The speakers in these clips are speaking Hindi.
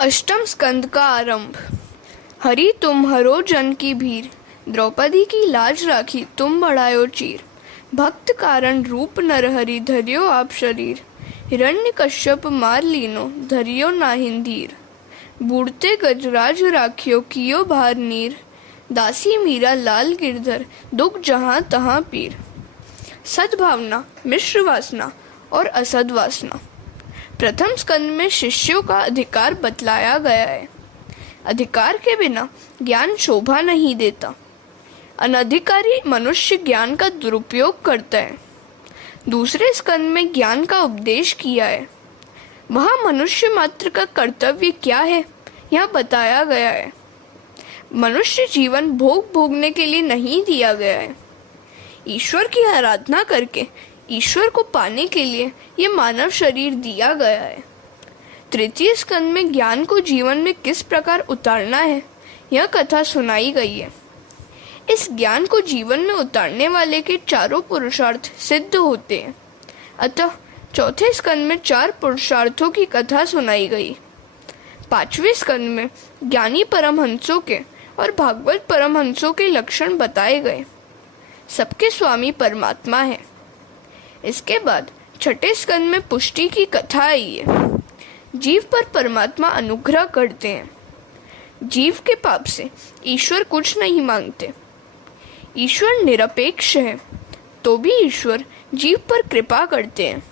अष्टम स्कंद का आरंभ। हरि तुम हरो जन की भीर, द्रौपदी की लाज राखी तुम बढ़ायो चीर। भक्त कारण रूप नरहरि धरियो आप शरीर, हिरण्य कश्यप मार लीनो धरियो नाहिन धीर। बूढ़ते गजराज राखियो कियो भार नीर, दासी मीरा लाल गिरधर दुख जहाँ तहाँ पीर। सद्भावना, मिश्र वासना और असद वासना। प्रथम स्कंद में शिष्यों का अधिकार बतलाया गया है। अधिकार के बिना ज्ञान शोभा नहीं देता। अनधिकारी मनुष्य ज्ञान का दुरुपयोग करता है। दूसरे स्कंद में ज्ञान का उपदेश किया है। वहाँ मनुष्य मात्र का कर्तव्य क्या है यह बताया गया है। मनुष्य जीवन भोग भोगने के लिए नहीं दिया गया है। ईश्वर की आराधना करके ईश्वर को पाने के लिए ये मानव शरीर दिया गया है। तृतीय स्कंद में ज्ञान को जीवन में किस प्रकार उतारना है यह कथा सुनाई गई है। इस ज्ञान को जीवन में उतारने वाले के चारों पुरुषार्थ सिद्ध होते हैं। अतः चौथे स्कंद में 4 पुरुषार्थों की कथा सुनाई गई। 5वें स्कंद में ज्ञानी परमहंसों के और भागवत परमहंसों के लक्षण बताए गए। सबके स्वामी परमात्मा है। इसके बाद छठे स्कंद में पुष्टि की कथा आई है। जीव पर परमात्मा अनुग्रह करते हैं। जीव के पाप से ईश्वर कुछ नहीं मांगते। ईश्वर निरपेक्ष है तो भी ईश्वर जीव पर कृपा करते हैं।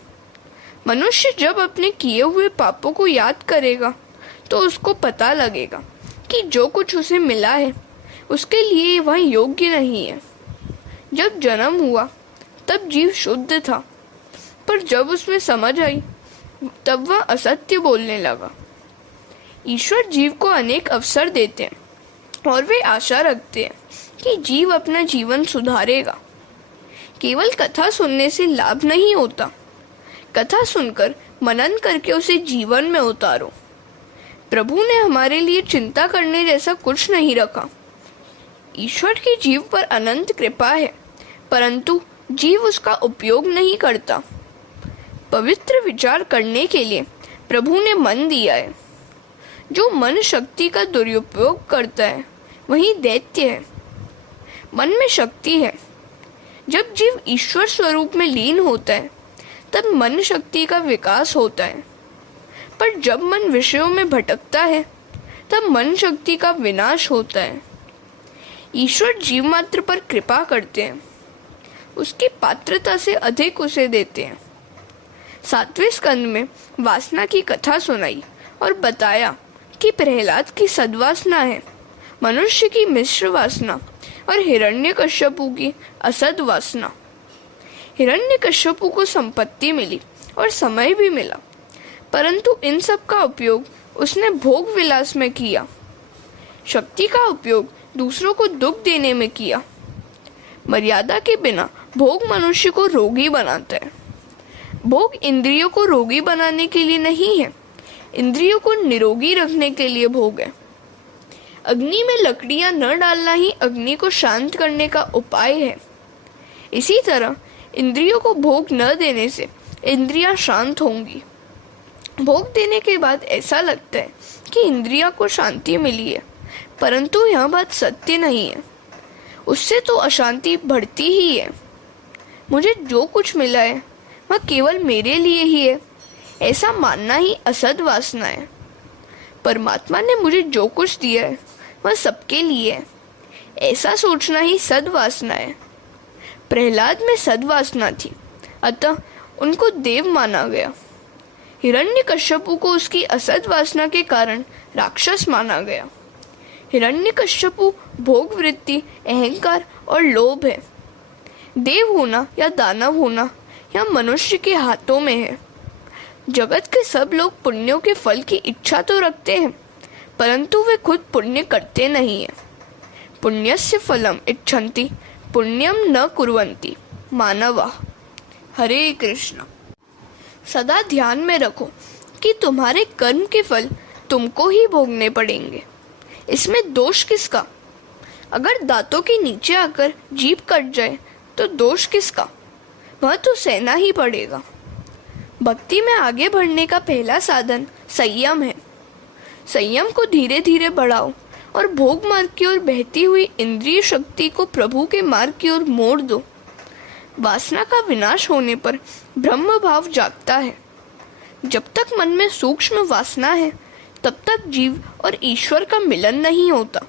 मनुष्य जब अपने किए हुए पापों को याद करेगा तो उसको पता लगेगा कि जो कुछ उसे मिला है उसके लिए वह योग्य नहीं है। जब जन्म हुआ तब जीव शुद्ध था, पर जब उसमें समझ आई तब वह असत्य बोलने लगा। ईश्वर जीव को अनेक अवसर देते हैं और वे आशा रखते हैं कि जीव अपना जीवन सुधारेगा। केवल कथा सुनने से लाभ नहीं होता। कथा सुनकर मनन करके उसे जीवन में उतारो। प्रभु ने हमारे लिए चिंता करने जैसा कुछ नहीं रखा। ईश्वर की जीव पर अनंत कृपा है, परंतु जीव उसका उपयोग नहीं करता। पवित्र विचार करने के लिए प्रभु ने मन दिया है। जो मन शक्ति का दुरुपयोग करता है वही दैत्य है। मन में शक्ति है। जब जीव ईश्वर स्वरूप में लीन होता है तब मन शक्ति का विकास होता है, पर जब मन विषयों में भटकता है तब मन शक्ति का विनाश होता है। ईश्वर जीव मात्र पर कृपा करते हैं, उसकी पात्रता से अधिक उसे देते हैं। 7वें स्कंद में वासना की कथा सुनाई और बताया कि प्रहलाद की सद्वासना है, मनुष्य की मिश्र वासना और हिरण्यकश्यपु की असद वासना। हिरण्यकश्यपु को संपत्ति मिली और समय भी मिला, परंतु इन सब का उपयोग उसने भोग विलास में किया। शक्ति का उपयोग दूसरों को दुख देने में किया। मर्यादा के बिना भोग मनुष्य को रोगी बनाता है। भोग इंद्रियों को रोगी बनाने के लिए नहीं है, इंद्रियों को निरोगी रखने के लिए भोग है। अग्नि में लकड़ियां न डालना ही अग्नि को शांत करने का उपाय है। इसी तरह इंद्रियों को भोग न देने से इंद्रियां शांत होंगी। भोग देने के बाद ऐसा लगता है कि इंद्रियों को शांति मिली है, परंतु यह बात सत्य नहीं है। उससे तो अशांति बढ़ती ही है। मुझे जो कुछ मिला है वह केवल मेरे लिए ही है, ऐसा मानना ही असद वासना है। परमात्मा ने मुझे जो कुछ दिया है वह सबके लिए है, ऐसा सोचना ही सद्वासना है। प्रहलाद में सद्वासना थी, अतः उनको देव माना गया। हिरण्यकश्यपु को उसकी असद वासना के कारण राक्षस माना गया। हिरण्यकश्यपु भोग वृत्ति, अहंकार और लोभ है। देव होना या दानव होना यह मनुष्य के हाथों में है। जगत के सब लोग पुण्यों के फल की इच्छा तो रखते हैं, परंतु वे खुद पुण्य करते नहीं हैं। पुण्यस्य फलम इच्छन्ति पुण्यम न कुर्वन्ति मानवाः। हरे कृष्ण। सदा ध्यान में रखो कि तुम्हारे कर्म के फल तुमको ही भोगने पड़ेंगे। इसमें दोष किसका? अगर दांतों के नीचे आकर जीभ कट जाए तो दोष किसका? वह तो सहना ही पड़ेगा। भक्ति में आगे बढ़ने का पहला साधन संयम है। संयम को धीरे धीरे बढ़ाओ और भोग मार्ग की ओर बहती हुई इंद्रिय शक्ति को प्रभु के मार्ग की ओर मोड़ दो। वासना का विनाश होने पर ब्रह्म भाव जागता है। जब तक मन में सूक्ष्म वासना है तब तक जीव और ईश्वर का मिलन नहीं होता।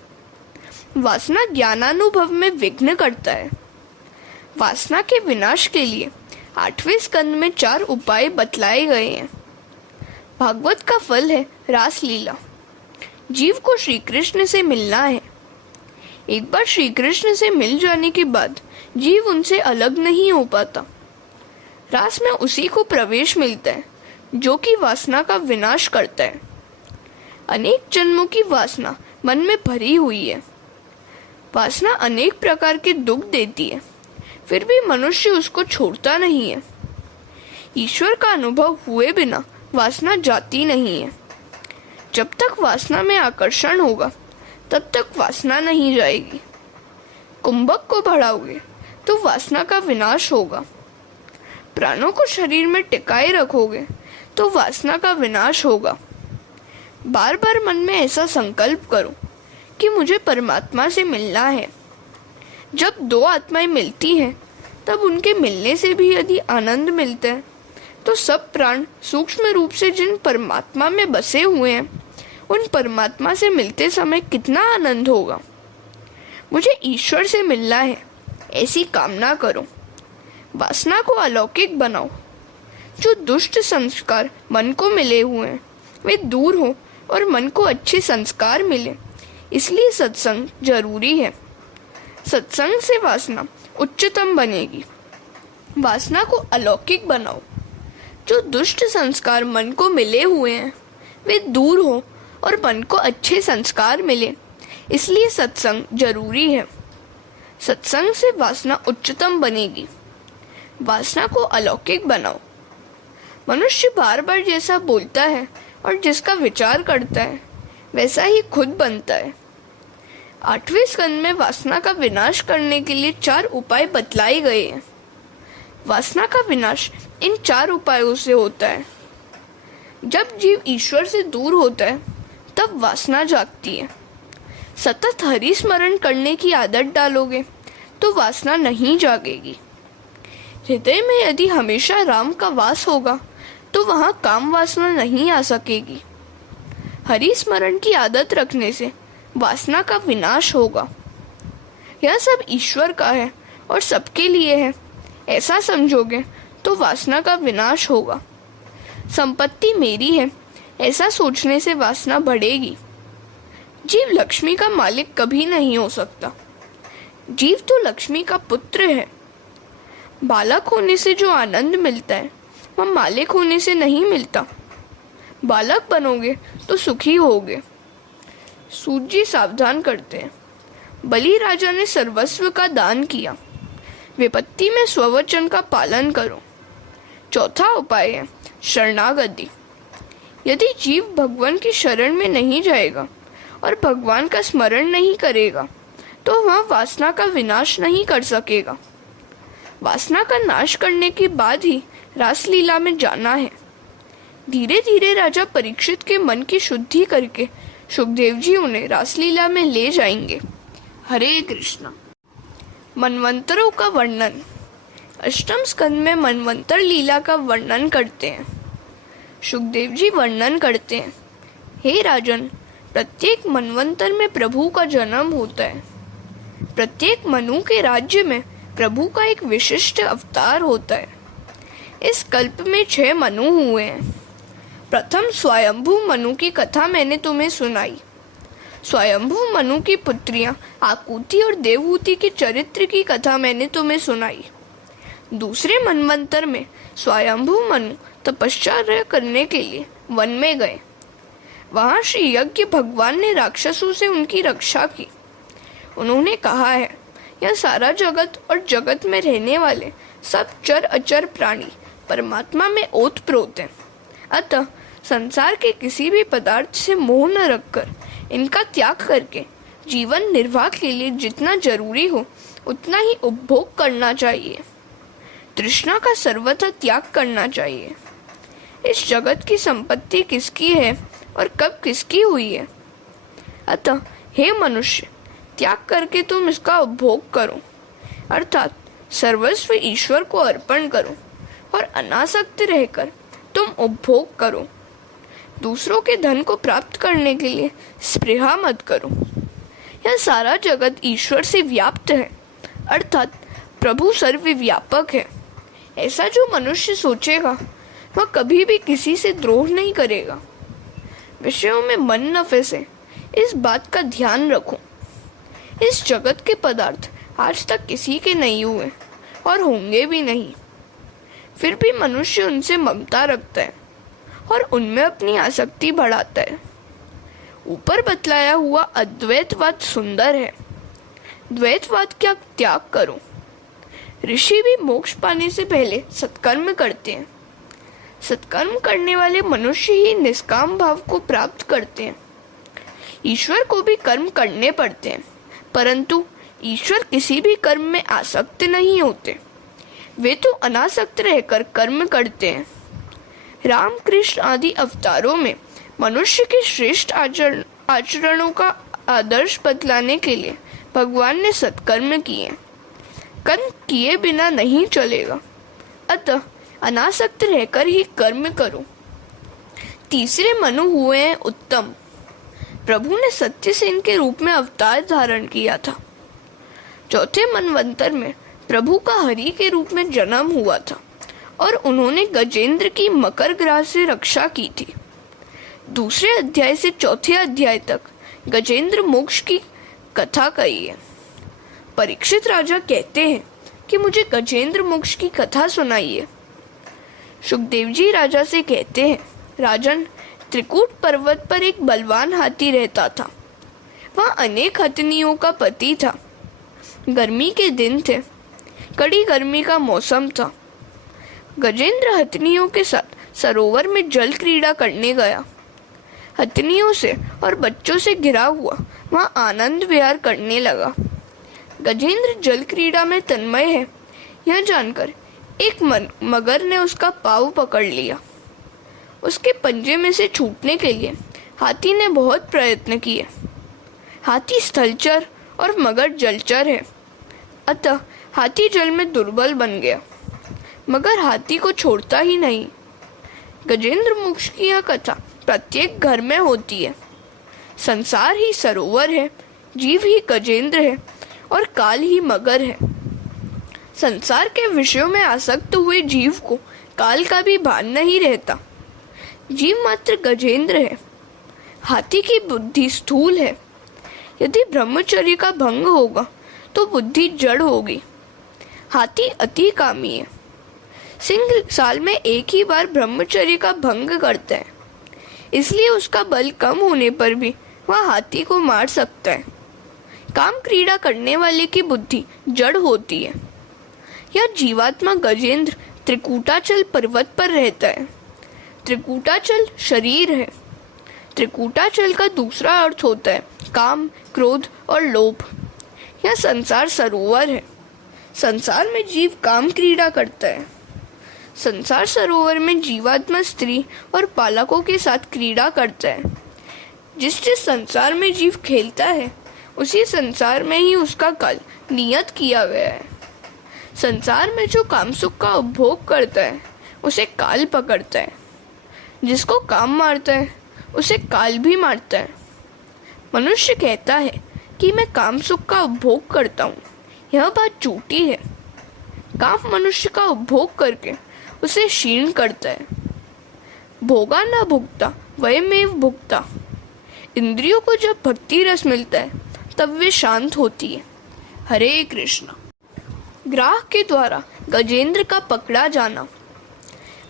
वासना ज्ञानानुभव में विघ्न करता है। वासना के विनाश के लिए 8वें स्कंद में 4 उपाय बतलाए गए हैं। भागवत का फल है रास लीला। जीव को श्री कृष्ण से मिलना है। एक बार श्री कृष्ण से मिल जाने के बाद जीव उनसे अलग नहीं हो पाता। रास में उसी को प्रवेश मिलता है जो कि वासना का विनाश करता है। अनेक जन्मों की वासना मन में भरी हुई है। वासना अनेक प्रकार के दुख देती है, फिर भी मनुष्य उसको छोड़ता नहीं है। ईश्वर का अनुभव हुए बिना वासना जाती नहीं है। जब तक वासना में आकर्षण होगा तब तक वासना नहीं जाएगी। कुंभक को बढ़ाओगे तो वासना का विनाश होगा। प्राणों को शरीर में टिकाए रखोगे तो वासना का विनाश होगा। बार बार मन में ऐसा संकल्प करो कि मुझे परमात्मा से मिलना है। जब 2 आत्माएं मिलती हैं तब उनके मिलने से भी यदि आनंद मिलता है तो सब प्राण सूक्ष्म रूप से जिन परमात्मा में बसे हुए हैं उन परमात्मा से मिलते समय कितना आनंद होगा। मुझे ईश्वर से मिलना है, ऐसी कामना करो। वासना को अलौकिक बनाओ। जो दुष्ट संस्कार मन को मिले हुए हैं वे दूर हो और मन को अच्छे संस्कार मिले, इसलिए सत्संग जरूरी है। सत्संग से वासना उच्चतम बनेगी। वासना को अलौकिक बनाओ। जो दुष्ट संस्कार मन को मिले हुए हैं वे दूर हो और मन को अच्छे संस्कार मिले, इसलिए सत्संग जरूरी है। सत्संग से वासना उच्चतम बनेगी। वासना को अलौकिक बनाओ। मनुष्य बार बार जैसा बोलता है और जिसका विचार करता है वैसा ही खुद बनता है। 8वें स्कंद में वासना का विनाश करने के लिए 4 उपाय बतलाए गए हैं। वासना का विनाश इन 4 उपायों से होता है। जब जीव ईश्वर से दूर होता है तब वासना जागती है। सतत हरि स्मरण करने की आदत डालोगे तो वासना नहीं जागेगी। हृदय में यदि हमेशा राम का वास होगा तो वहाँ काम वासना नहीं आ सकेगी। हरि स्मरण की आदत रखने से वासना का विनाश होगा। यह सब ईश्वर का है और सबके लिए है, ऐसा समझोगे तो वासना का विनाश होगा। संपत्ति मेरी है, ऐसा सोचने से वासना बढ़ेगी। जीव लक्ष्मी का मालिक कभी नहीं हो सकता। जीव तो लक्ष्मी का पुत्र है। बालक होने से जो आनंद मिलता है वह मालिक होने से नहीं मिलता। बालक बनोगे तो सुखी होगे। सूत जी सावधान करते हैं। बलि राजा ने सर्वस्व का दान किया। विपत्ति में स्ववचन का पालन करो। चौथा उपाय है शरणागति। यदि जीव भगवान की शरण में नहीं जाएगा और भगवान का स्मरण नहीं करेगा तो वह वासना का विनाश नहीं कर सकेगा। वासना का नाश करने के बाद ही रासलीला में जाना है। धीरे धीरे राजा परीक्षित के मन की शुद्धि करके सुखदेव जी उन्हें रासलीला में ले जाएंगे। हरे कृष्णा। मनवंतरों का वर्णन। 8वें स्कंद में मनवंतर लीला का वर्णन करते हैं। सुखदेव जी वर्णन करते हैं, हे राजन, प्रत्येक मनवंतर में प्रभु का जन्म होता है। प्रत्येक मनु के राज्य में प्रभु का एक विशिष्ट अवतार होता है। इस कल्प में 6 मनु हुए हैं। प्रथम स्वयंभू मनु की कथा मैंने तुम्हें सुनाई। स्वयंभू मनु की पुत्रियां आकुति और देवहूति के चरित्र की कथा मैंने तुम्हें सुनाई। दूसरे मनवंतर में स्वयंभू मनु तपश्चर्या करने के लिए वन में गए। वहां श्री यज्ञ भगवान ने राक्षसों से उनकी रक्षा की। उन्होंने कहा है, यह सारा जगत और जगत में रहने वाले सब चर अचर प्राणी परमात्मा में ओतप्रोत हैं। अतः संसार के किसी भी पदार्थ से मोह न रखकर इनका त्याग करके जीवन निर्वाह के लिए जितना जरूरी हो उतना ही उपभोग करना चाहिए। तृष्णा का सर्वथा त्याग करना चाहिए। इस जगत की संपत्ति किसकी है और कब किसकी हुई है। अतः हे मनुष्य, त्याग करके तुम इसका उपभोग करो, अर्थात सर्वस्व ईश्वर को अर्पण करो और अनासक्त रहकर तुम उपभोग करो। दूसरों के धन को प्राप्त करने के लिए स्पृहा मत करो। यह सारा जगत ईश्वर से व्याप्त है, अर्थात प्रभु सर्वव्यापक है। ऐसा जो मनुष्य सोचेगा वह कभी भी किसी से द्रोह नहीं करेगा। विषयों में मन न फंसे, इस बात का ध्यान रखो। इस जगत के पदार्थ आज तक किसी के नहीं हुए और होंगे भी नहीं, फिर भी मनुष्य उनसे ममता रखता है और उनमें अपनी आसक्ति बढ़ाता है। ऊपर बतलाया हुआ अद्वैतवाद सुंदर है, द्वैतवाद का त्याग करो। ऋषि भी मोक्ष पाने से पहले सत्कर्म करते हैं। सत्कर्म करने वाले मनुष्य ही निष्काम भाव को प्राप्त करते हैं। ईश्वर को भी कर्म करने पड़ते हैं, परंतु ईश्वर किसी भी कर्म में आसक्त नहीं होते। वे तो अनासक्त रहकर कर्म करते हैं। राम कृष्ण आदि अवतारों में मनुष्य के श्रेष्ठ आचरणों का आदर्श बतलाने के लिए भगवान ने सत्कर्म किए। कर्म किए बिना नहीं चलेगा, अतः अनासक्त रहकर ही कर्म करो। तीसरे मनु हुए हैं उत्तम। प्रभु ने सत्यसेन के रूप में अवतार धारण किया था। चौथे मनवंतर में प्रभु का हरि के रूप में जन्म हुआ था और उन्होंने गजेंद्र की मकर ग्रह से रक्षा की थी। दूसरे अध्याय से चौथे अध्याय तक गजेंद्र मोक्ष की कथा कही है। परीक्षित राजा कहते हैं कि मुझे गजेंद्र मोक्ष की कथा सुनाइए। सुखदेव जी राजा से कहते हैं, राजन, त्रिकूट पर्वत पर एक बलवान हाथी रहता था। वह अनेक हथनियों का पति था। गर्मी के दिन थे, कड़ी गर्मी का मौसम था। गजेंद्र हथनियों के साथ सरोवर में जल क्रीड़ा करने गया। हथनियों से और बच्चों से घिरा हुआ वहाँ आनंद विहार करने लगा। गजेंद्र जल क्रीड़ा में तन्मय है, यह जानकर एक मगर ने उसका पाँव पकड़ लिया। उसके पंजे में से छूटने के लिए हाथी ने बहुत प्रयत्न किए। हाथी स्थलचर और मगर जलचर है, अतः हाथी जल में दुर्बल बन गया, मगर हाथी को छोड़ता ही नहीं। गजेंद्र मोक्ष की यह कथा प्रत्येक घर में होती है। संसार ही सरोवर है, जीव ही गजेंद्र है और काल ही मगर है। संसार के विषयों में आसक्त हुए जीव को काल का भी भान नहीं रहता। जीव मात्र गजेंद्र है। हाथी की बुद्धि स्थूल है। यदि ब्रह्मचर्य का भंग होगा तो बुद्धि जड़ होगी। हाथी अति कामी है। सिंह साल में एक ही बार ब्रह्मचर्य का भंग करता है, इसलिए उसका बल कम होने पर भी वह हाथी को मार सकता है। काम क्रीड़ा करने वाले की बुद्धि जड़ होती है। यह जीवात्मा गजेंद्र त्रिकूटाचल पर्वत पर रहता है। त्रिकूटाचल शरीर है। त्रिकूटाचल का दूसरा अर्थ होता है काम, क्रोध और लोभ। यह संसार सरोवर है। संसार में जीव काम क्रीड़ा करता है। संसार सरोवर में जीवात्मा स्त्री और बालकों के साथ क्रीड़ा करता है। जिस संसार में जीव खेलता है, उसी संसार में ही उसका काल नियत किया गया है। संसार में जो काम सुख का उपभोग करता है, उसे काल पकड़ता है। जिसको काम मारता है, उसे काल भी मारता है। मनुष्य कहता है कि मैं काम सुख का उपभोग करता हूँ, यह बात झूठी है। काम मनुष्य का उपभोग करके उसे क्षीण करता है। भोगा न भुगता वयमेव भुगता। इंद्रियों को जब भक्ति रस मिलता है तब वे शांत होती है। हरे कृष्ण। ग्राह के द्वारा गजेंद्र का पकड़ा जाना।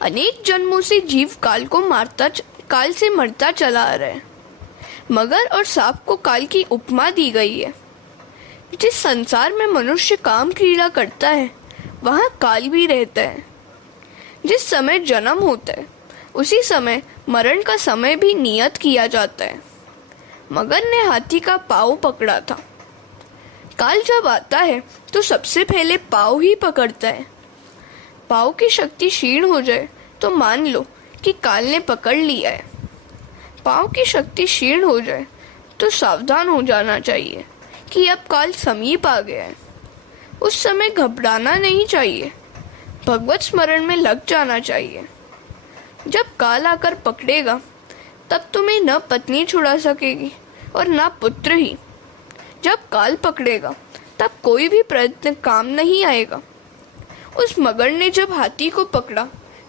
अनेक जन्मों से जीव काल से मरता चला आ रहा है। मगर और सांप को काल की उपमा दी गई है। जिस संसार में मनुष्य काम क्रीड़ा करता है, वहाँ काल भी रहता है। जिस समय जन्म होता है, उसी समय मरण का समय भी नियत किया जाता है। मगर ने हाथी का पाँव पकड़ा था। काल जब आता है तो सबसे पहले पाँव ही पकड़ता है। पाँव की शक्ति क्षीण हो जाए तो मान लो कि काल ने पकड़ लिया है। पाँव की शक्ति क्षीण हो जाए तो सावधान हो जाना चाहिए कि अब काल समीप आ गया है। उस समय घबराना नहीं चाहिए, भगवत स्मरण में लग जाना चाहिए। जब काल आकर पकड़ेगा तब तुम्हें न पत्नी छुड़ा सकेगी और न पुत्र ही। जब काल पकड़ेगा तब कोई भी प्रयत्न काम नहीं आएगा। उस मगर ने जब हाथी को पकड़ा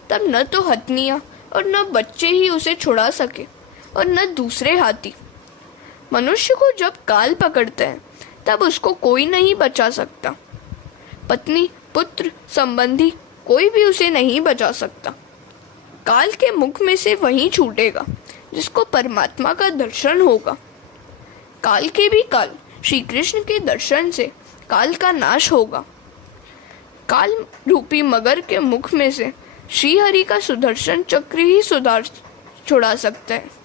तब न तो हथनियाँ और न बच्चे ही उसे छुड़ा सके और न दूसरे हाथी। मनुष्य को जब काल पकड़ते हैं तब उसको कोई नहीं बचा सकता। पत्नी, पुत्र, संबंधी कोई भी उसे नहीं बचा सकता। काल के मुख में से वही छूटेगा जिसको परमात्मा का दर्शन होगा। काल के भी काल श्री कृष्ण के दर्शन से काल का नाश होगा। काल रूपी मगर के मुख में से श्री हरि का सुदर्शन चक्र ही छुड़ा सकता है।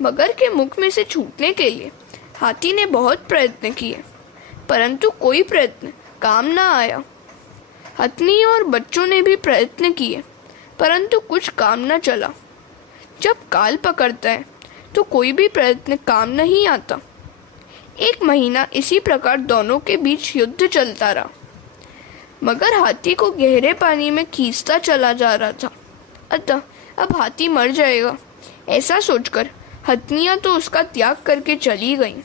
मगर के मुख में से छूटने के लिए हाथी ने बहुत प्रयत्न किए, परंतु कोई प्रयत्न काम न आया। हथनी और बच्चों ने भी प्रयत्न किए, परंतु कुछ काम न चला। जब काल पकड़ता है तो कोई भी प्रयत्न काम नहीं आता। 1 महीना इसी प्रकार दोनों के बीच युद्ध चलता रहा। मगर हाथी को गहरे पानी में खींचता चला जा रहा था, अतः अब हाथी मर जाएगा ऐसा सोचकर हथनियाँ तो उसका त्याग करके चली गईं।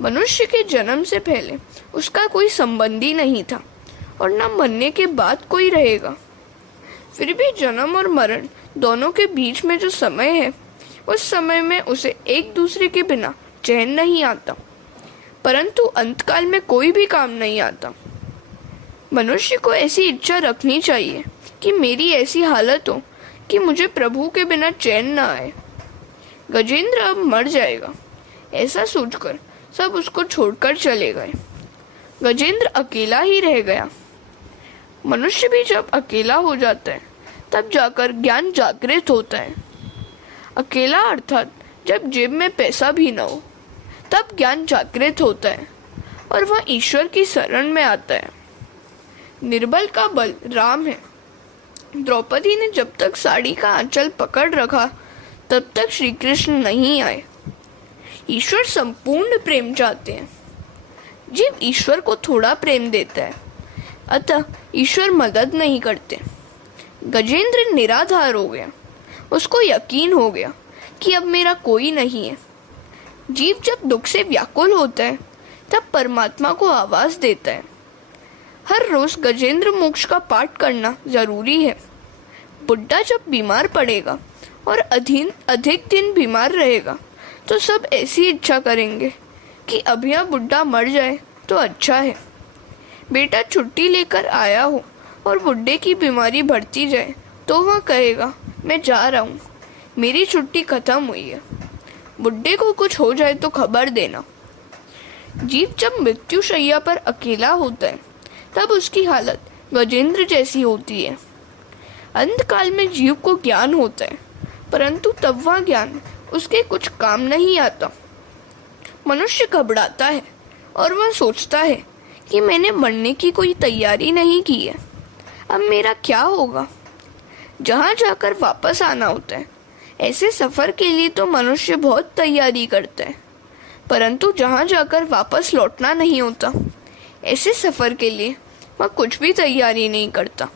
मनुष्य के जन्म से पहले उसका कोई संबंधी नहीं था और न मरने के बाद कोई रहेगा। फिर भी जन्म और मरण दोनों के बीच में जो समय है, उस समय में उसे एक दूसरे के बिना चैन नहीं आता, परंतु अंतकाल में कोई भी काम नहीं आता। मनुष्य को ऐसी इच्छा रखनी चाहिए कि मेरी ऐसी हालत हो कि मुझे प्रभु के बिना चैन न आए। गजेंद्र अब मर जाएगा ऐसा सोचकर सब उसको छोड़कर चले गए। गजेंद्र अकेला ही रह गया। मनुष्य भी जब अकेला हो जाता है तब जाकर ज्ञान जागृत होता है। अकेला अर्थात जब जेब में पैसा भी न हो, तब ज्ञान जागृत होता है और वह ईश्वर की शरण में आता है। निर्बल का बल राम है। द्रौपदी ने जब तक साड़ी का आंचल पकड़ रखा तब तक श्री कृष्ण नहीं आए। ईश्वर संपूर्ण प्रेम चाहते हैं। जीव ईश्वर को थोड़ा प्रेम देता है, अतः ईश्वर मदद नहीं करते। गजेंद्र निराधार हो गया। उसको यकीन हो गया कि अब मेरा कोई नहीं है। जीव जब दुख से व्याकुल होता है तब परमात्मा को आवाज देता है। हर रोज गजेंद्र मोक्ष का पाठ करना जरूरी है। बुढ़ा जब बीमार पड़ेगा और अधिक दिन बीमार रहेगा तो सब ऐसी इच्छा करेंगे कि अब यह बुढ़ा मर जाए तो अच्छा है। बेटा छुट्टी लेकर आया हो और बुढ़े की बीमारी बढ़ती जाए तो वह कहेगा मैं जा रहा हूँ, मेरी छुट्टी खत्म हुई है। बुढ़े को कुछ हो जाए तो खबर देना। जीव जब मृत्यु शैया पर अकेला होता है तब उसकी हालत गजेंद्र जैसी होती है। अंतकाल में जीव को ज्ञान होता है, परंतु तब वह ज्ञान उसके कुछ काम नहीं आता। मनुष्य घबराता है और वह सोचता है कि मैंने मरने की कोई तैयारी नहीं की है, अब मेरा क्या होगा। जहाँ जाकर वापस आना होता है, ऐसे सफर के लिए तो मनुष्य बहुत तैयारी करता है, परंतु जहाँ जाकर वापस लौटना नहीं होता, ऐसे सफर के लिए वह कुछ भी तैयारी नहीं करता।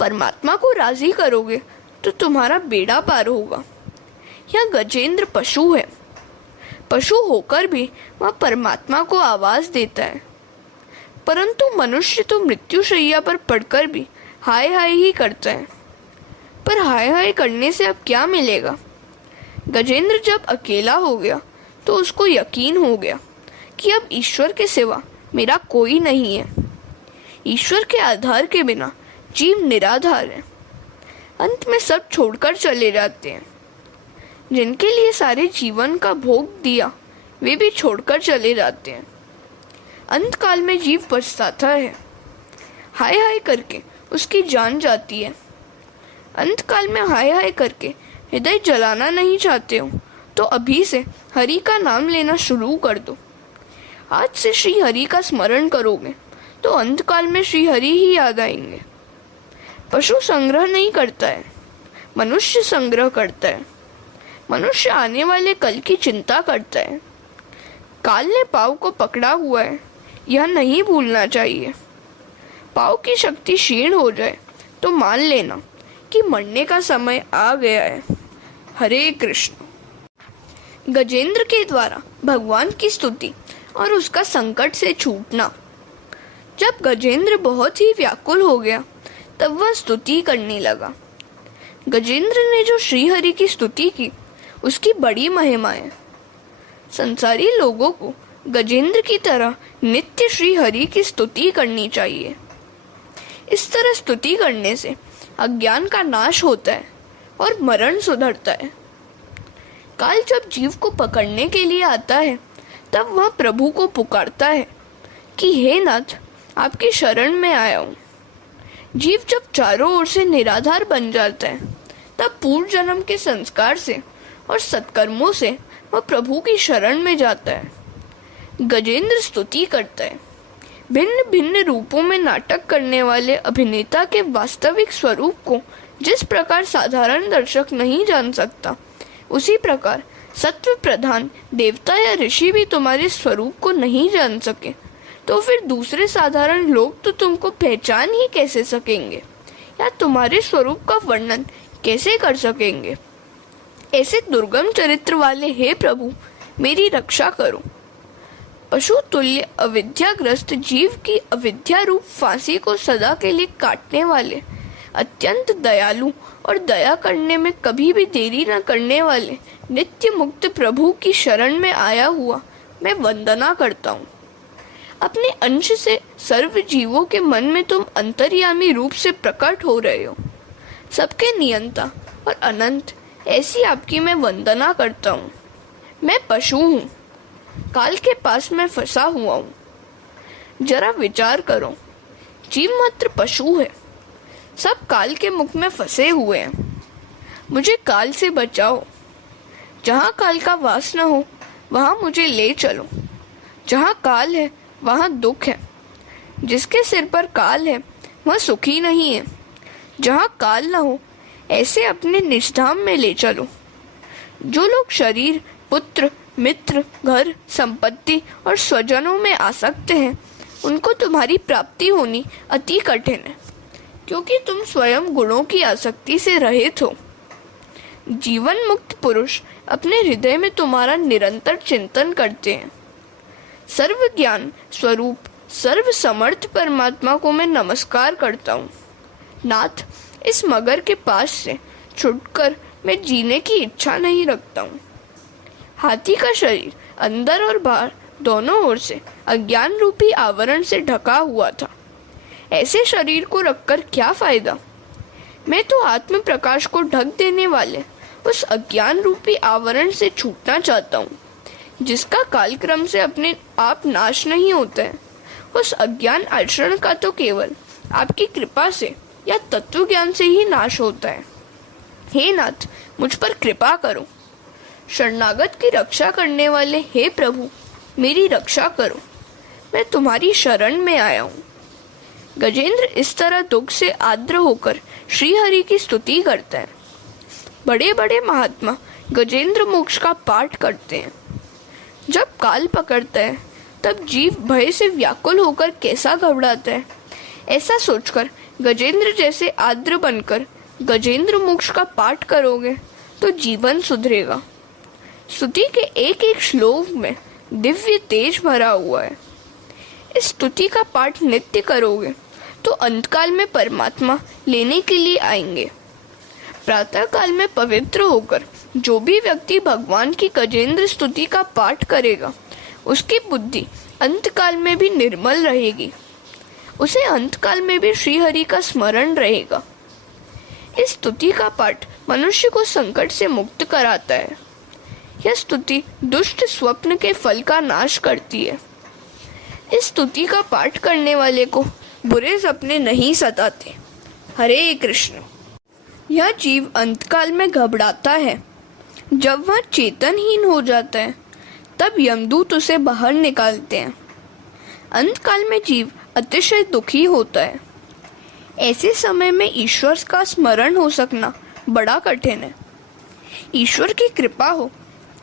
परमात्मा को राजी करोगे तो तुम्हारा बेड़ा पार होगा। यह गजेंद्र पशु है। पशु होकर भी वह परमात्मा को आवाज देता है, परंतु मनुष्य तो मृत्युशैया पर पड़कर भी हाय हाय ही करता है। पर हाय हाय करने से अब क्या मिलेगा। गजेंद्र जब अकेला हो गया तो उसको यकीन हो गया कि अब ईश्वर के सिवा मेरा कोई नहीं है। ईश्वर के आधार के बिना जीव निराधार है। अंत में सब छोड़कर चले जाते हैं। जिनके लिए सारे जीवन का भोग दिया वे भी छोड़कर चले जाते हैं। अंत काल में जीव पछताता है। हाय हाय करके उसकी जान जाती है। अंत काल में हाय हाय करके हृदय जलाना नहीं चाहते हो तो अभी से हरि का नाम लेना शुरू कर दो। आज से श्री हरि का स्मरण करोगे तो अंतकाल में श्री हरि ही याद आएंगे। पशु संग्रह नहीं करता है, मनुष्य संग्रह करता है। मनुष्य आने वाले कल की चिंता करता है। काल ने पाव को पकड़ा हुआ है, यह नहीं भूलना चाहिए। पाव की शक्ति क्षीण हो जाए तो मान लेना कि मरने का समय आ गया है। हरे कृष्ण। गजेंद्र के द्वारा भगवान की स्तुति और उसका संकट से छूटना। जब गजेंद्र बहुत ही व्याकुल हो गया तब वह स्तुति करने लगा। गजेंद्र ने जो श्रीहरि की स्तुति की उसकी बड़ी महिमा है। संसारी लोगों को गजेंद्र की तरह नित्य श्रीहरि की स्तुति करनी चाहिए। इस तरह स्तुति करने से अज्ञान का नाश होता है और मरण सुधरता है। काल जब जीव को पकड़ने के लिए आता है तब वह प्रभु को पुकारता है कि हे नाथ, आपकी शरण में आया हूँ। जीव जब चारों ओर से निराधार बन जाता है तब पूर्व जन्म के संस्कार से और सत्कर्मों से वह प्रभु की शरण में जाता है। गजेंद्र स्तुति करता है। भिन्न भिन्न रूपों में नाटक करने वाले अभिनेता के वास्तविक स्वरूप को जिस प्रकार साधारण दर्शक नहीं जान सकता, उसी प्रकार सत्व प्रधान देवता या ऋषि भी तुम्हारे स्वरूप को नहीं जान सके तो फिर दूसरे साधारण लोग तो तुमको पहचान ही कैसे सकेंगे या तुम्हारे स्वरूप का वर्णन कैसे कर सकेंगे। ऐसे दुर्गम चरित्र वाले हे प्रभु, मेरी रक्षा करो। पशु तुल्य अविद्याग्रस्त जीव की अविद्या रूप फांसी को सदा के लिए काटने वाले, अत्यंत दयालु और दया करने में कभी भी देरी न करने वाले नित्य मुक्त प्रभु की शरण में आया हुआ मैं वंदना करता हूँ। अपने अंश से सर्व जीवों के मन में तुम अंतर्यामी रूप से प्रकट हो रहे हो। सबके नियंता और अनंत ऐसी आपकी मैं वंदना करता हूँ। मैं पशु हूँ, काल के पास मैं फंसा हुआ हूँ। जरा विचार करो, जीव मात्र पशु है, सब काल के मुख में फंसे हुए हैं। मुझे काल से बचाओ। जहाँ काल का वास न हो वहाँ मुझे ले चलो। जहाँ काल है वहाँ दुख है। जिसके सिर पर काल है वह सुखी नहीं है। जहाँ काल न हो ऐसे अपने निष्धाम में ले चलो। जो लोग शरीर, पुत्र, मित्र, घर, संपत्ति और स्वजनों में आसक्त हैं, उनको तुम्हारी प्राप्ति होनी अति कठिन है, क्योंकि तुम स्वयं गुणों की आसक्ति से रहित हो। जीवन मुक्त पुरुष अपने हृदय में तुम्हारा निरंतर चिंतन करते हैं। सर्व ज्ञान स्वरूप सर्व समर्थ परमात्मा को मैं नमस्कार करता हूँ। नाथ, इस मगर के पास से छुटकर मैं जीने की इच्छा नहीं रखता हूँ। हाथी का शरीर अंदर और बाहर दोनों ओर से अज्ञान रूपी आवरण से ढका हुआ था। ऐसे शरीर को रखकर क्या फायदा। मैं तो आत्म प्रकाश को ढक देने वाले उस अज्ञान रूपी आवरण से छूटना चाहता हूँ, जिसका कालक्रम से अपने आप नाश नहीं होता है। उस अज्ञान आचरण का तो केवल आपकी कृपा से या तत्व ज्ञान से ही नाश होता है। हे नाथ, मुझ पर कृपा करो। शरणागत की रक्षा करने वाले हे प्रभु, मेरी रक्षा करो। मैं तुम्हारी शरण में आया हूँ। गजेंद्र इस तरह दुख से आर्द्र होकर श्रीहरि की स्तुति करता है। बड़े बड़े महात्मा गजेंद्र मोक्ष का पाठ करते हैं। जब काल पकड़ता है तब जीव भय से व्याकुल होकर कैसा घबराता है। ऐसा सोचकर गजेंद्र जैसे आर्द्र बनकर गजेंद्र मोक्ष का पाठ करोगे तो जीवन सुधरेगा। स्तुति के एक एक श्लोक में दिव्य तेज भरा हुआ है। इस स्तुति का पाठ नित्य करोगे तो अंतकाल में परमात्मा लेने के लिए आएंगे। प्रातः काल में पवित्र होकर जो भी व्यक्ति भगवान की गजेंद्र स्तुति का पाठ करेगा, उसकी बुद्धि अंतकाल में भी निर्मल रहेगी। उसे अंतकाल में भी श्रीहरि का स्मरण रहेगा। इस स्तुति का पाठ मनुष्य को संकट से मुक्त कराता है। यह स्तुति दुष्ट स्वप्न के फल का नाश करती है। इस स्तुति का पाठ करने वाले को बुरे सपने नहीं सताते। हरे कृष्ण। यह जीव अंतकाल में घबराता है। जब वह चेतनहीन हो जाता है तब यमदूत उसे बाहर निकालते हैं। अंतकाल में जीव अतिशय दुखी होता है। ऐसे समय में ईश्वर का स्मरण हो सकना बड़ा कठिन है। ईश्वर की कृपा हो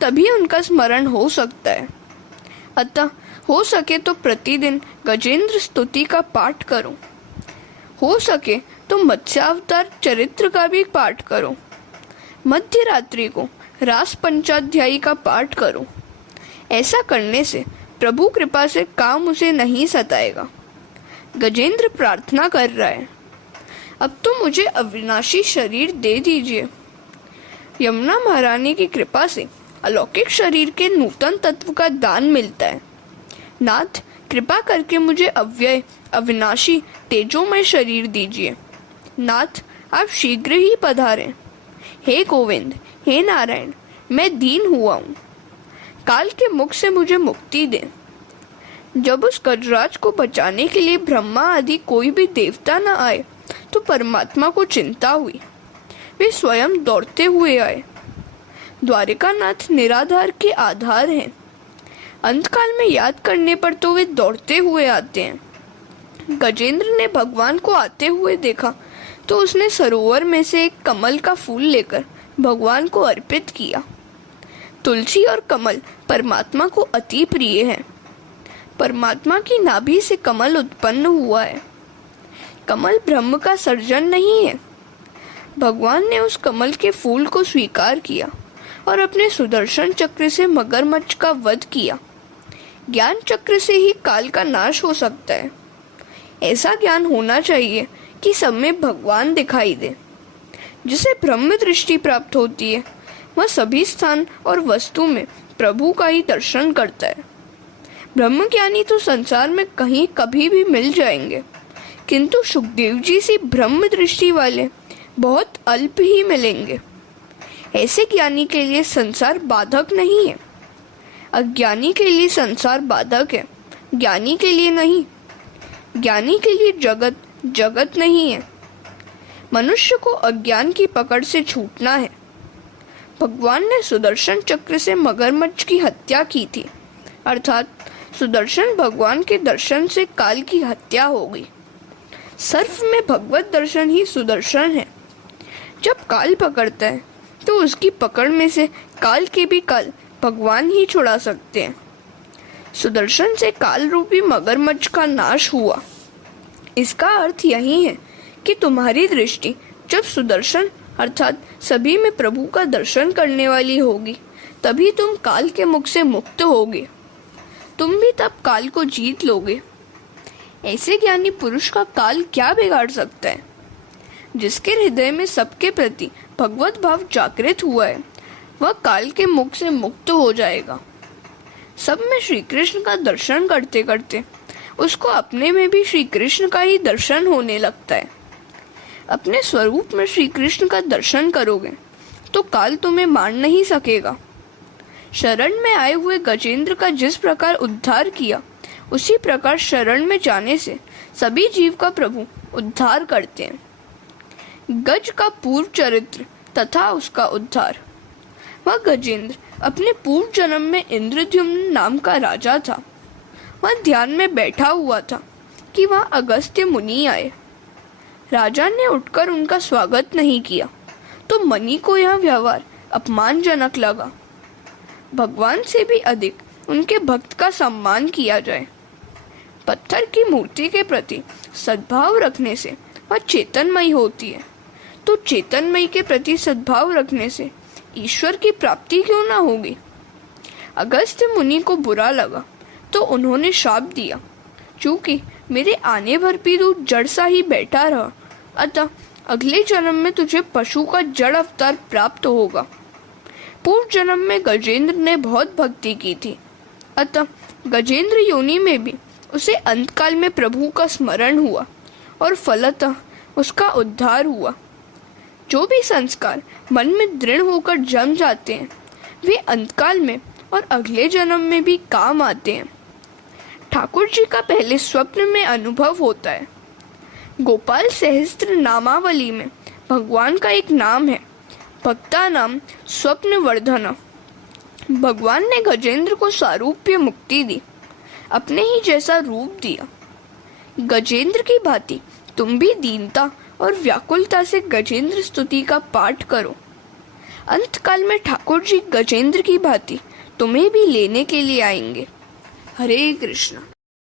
तभी उनका स्मरण हो सकता है। अतः हो सके तो प्रतिदिन गजेंद्र स्तुति का पाठ करो, हो सके तो मत्स्यावतार चरित्र का भी पाठ करो, मध्य रात्रि को रास पंचाध्यायी का पाठ करो। ऐसा करने से प्रभु कृपा से काम उसे नहीं सताएगा। गजेंद्र प्रार्थना कर रहा है, अब तो मुझे अविनाशी शरीर दे दीजिए। यमुना महारानी की कृपा से अलौकिक शरीर के नूतन तत्व का दान मिलता है। नाथ, कृपा करके मुझे अव्यय अविनाशी तेजोमय शरीर दीजिए। नाथ, आप शीघ्र ही पधारें। हे गोविंद, हे नारायण, मैं दीन हुआ हूँ, काल के मुख से मुझे मुक्ति दे। जब उस गजराज को बचाने के लिए ब्रह्मा आदि कोई भी देवता न आए तो परमात्मा को चिंता हुई। वे स्वयं दौड़ते हुए आए। द्वारिकानाथ निराधार के आधार हैं। अंतकाल में याद करने पर तो वे दौड़ते हुए आते हैं। गजेंद्र ने भगवान को आते हुए देखा तो उसने सरोवर में से एक कमल का फूल लेकर भगवान को अर्पित किया। तुलसी और कमल परमात्मा को अति प्रिय है। परमात्मा की नाभि से कमल उत्पन्न हुआ है। कमल ब्रह्म का सर्जन नहीं है। भगवान ने उस कमल के फूल को स्वीकार किया और अपने सुदर्शन चक्र से मगरमच्छ का वध किया। ज्ञान चक्र से ही काल का नाश हो सकता है। ऐसा ज्ञान होना चाहिए कि सब में भगवान दिखाई दे। जिसे ब्रह्म दृष्टि प्राप्त होती है वह सभी स्थान और वस्तु में प्रभु का ही दर्शन करता है। ब्रह्म ज्ञानी तो संसार में कहीं कभी भी मिल जाएंगे, किंतु सुखदेव जी सी ब्रह्म दृष्टि वाले बहुत अल्प ही मिलेंगे। ऐसे ज्ञानी के लिए संसार बाधक नहीं है। अज्ञानी के लिए संसार बाधक है, ज्ञानी के लिए नहीं। ज्ञानी के लिए जगत जगत नहीं है। मनुष्य को अज्ञान की पकड़ से छूटना है। भगवान ने सुदर्शन चक्र से मगरमच्छ की हत्या की थी, अर्थात सुदर्शन भगवान के दर्शन से काल की हत्या हो गई। सर्फ में भगवत दर्शन ही सुदर्शन है। जब काल पकड़ता है तो उसकी पकड़ में से काल के भी काल भगवान ही छुड़ा सकते हैं। सुदर्शन से काल रूपी मगरमच्छ का नाश हुआ। इसका अर्थ यही है कि तुम्हारी दृष्टि जब सुदर्शन अर्थात सभी में प्रभु का दर्शन करने वाली होगी तभी तुम काल के मुख से मुक्त होगे। तुम भी तब काल को जीत लोगे। ऐसे ज्ञानी पुरुष का काल क्या बिगाड़ सकता है? जिसके हृदय में सबके प्रति भगवत भाव जागृत हुआ है वह काल के मुख से मुक्त हो जाएगा। सब में श्री कृष्ण का दर्शन करते करते उसको अपने में भी श्री कृष्ण का ही दर्शन होने लगता है। अपने स्वरूप में श्री कृष्ण का दर्शन करोगे तो काल तुम्हें मार नहीं सकेगा। शरण में आए हुए गजेंद्र का जिस प्रकार उद्धार किया उसी प्रकार शरण में जाने से सभी जीव का प्रभु उद्धार करते हैं। गज का पूर्व चरित्र तथा उसका उद्धार। वह गजेंद्र अपने पूर्व जन्म में इंद्रद्युम्न नाम का राजा था। वह ध्यान में बैठा हुआ था कि वह अगस्त्य मुनि आए। राजा ने उठकर उनका स्वागत नहीं किया तो मुनि को यह व्यवहार अपमानजनक लगा। भगवान से भी अधिक उनके भक्त का सम्मान किया जाए। पत्थर की मूर्ति के प्रति सद्भाव रखने से वह चेतनमयी होती है, तो चेतनमयी के प्रति सद्भाव रखने से ईश्वर की प्राप्ति क्यों ना होगी। अगस्त्य मुनि को बुरा लगा तो उन्होंने शाप दिया, चूंकि मेरे आने भर भी तू जड़ सा ही बैठा रहा, अतः अगले जन्म में तुझे पशु का जड़ अवतार प्राप्त होगा। पूर्व जन्म में गजेंद्र ने बहुत भक्ति की थी, अतः गजेंद्र योनि में भी उसे अंतकाल में प्रभु का स्मरण हुआ और फलतः उसका उद्धार हुआ। जो भी संस्कार मन में दृढ़ होकर जम जाते हैं वे अंतकाल में और अगले जन्म में भी काम आते हैं। ठाकुर जी का पहले स्वप्न में अनुभव होता है। गोपाल सहस्त्र नामावली में भगवान का एक नाम है भक्ता नाम स्वप्न वर्धना। भगवान ने गजेंद्र को सारूप्य मुक्ति दी, अपने ही जैसा रूप दिया। गजेंद्र की भांति तुम भी दीनता और व्याकुलता से गजेंद्र स्तुति का पाठ करो। अंतकाल में ठाकुर जी गजेंद्र की भांति तुम्हें भी लेने के लिए आएंगे। हरे कृष्ण।